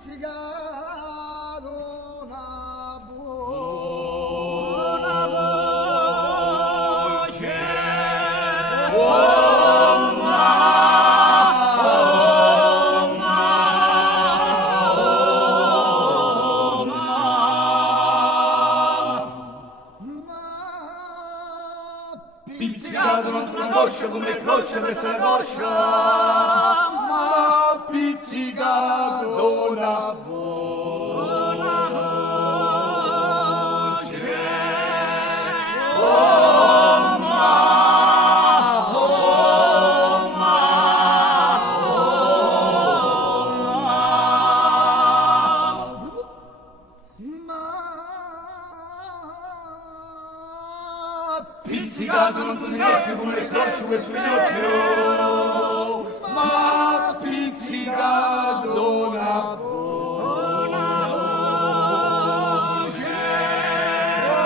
pizzicato una pizzicato un'altra una goccia come croce presso la goccia, ma pizzicato una buona voce. Oh ma, oh ma, pizzicato non tu direi come le croce quel suo ma pizzicato una buona voce.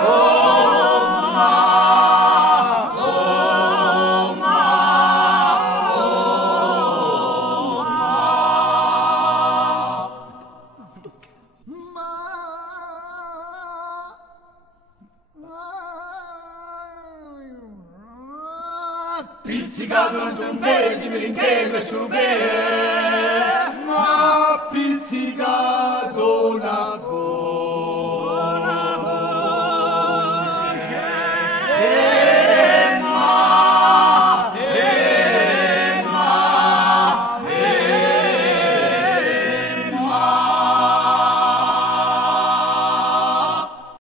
Oh ma, oh ma, oh pizzicato non tu vedi me l'interno sul bene, ma pizzicato una buona